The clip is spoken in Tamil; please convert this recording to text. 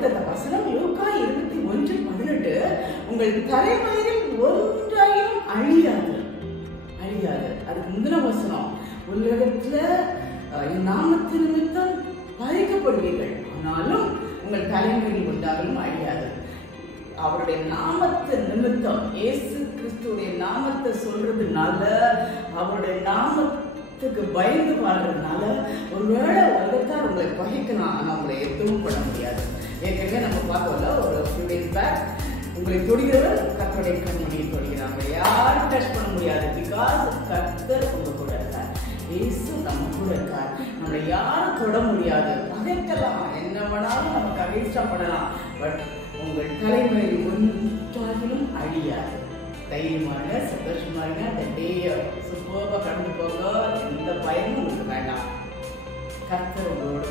அடுத்த வசனம் லூக்கா 21:18, உங்கள் தலைமயிரில் ஒன்றாயும் அழியாது. அதுக்கு முந்தின வசனம், உலகத்துல என் நாமத்து நிமித்தம் பறிக்கப்படுவீர்கள், ஆனாலும் உங்கள் தலைமயிரில் ஒன்றாலும் அழியாது. அவருடைய நாமத்தை நிமித்தம், இயேசு கிறிஸ்துடைய நாமத்தை சொல்றதுனால, அவருடைய நாமத்துக்கு பயந்து வாழ்றதுனால, ஒருவேளை உலகத்தார் உங்களை பகைக்கலாம், ஆனா உங்களை எதுவும் பண்ண முடியாது. ஏற்கனவே நம்ம பார்த்தோம்ல ஒரு few days back, உங்களை தொடுகிறவர் கர்த்தருடைய கண்மணியை தொடுகிறாங்க. யாரும் டச் பண்ண முடியாது. பிகாஸ் கர்த்தர் உங்க கூட இருக்கார். இயேசு நம்ம கூட இருக்கார். நம்மளை யாரும் தொட முடியாது. பகைக்கலாம், என்ன வேணாலும் நமக்கு அகைன்ஸ்டா பண்ணலாம். பட் உங்கள் தலைமையில் ஒன்றாகிலும் அழியாது. தைரியமாக சந்தோஷமா இருங்க. அந்த டேயை சூப்பராக கடந்து போங்க. எந்த பயமும் உங்களுக்கு வேண்டாம். கர்த்தர் உங்களோட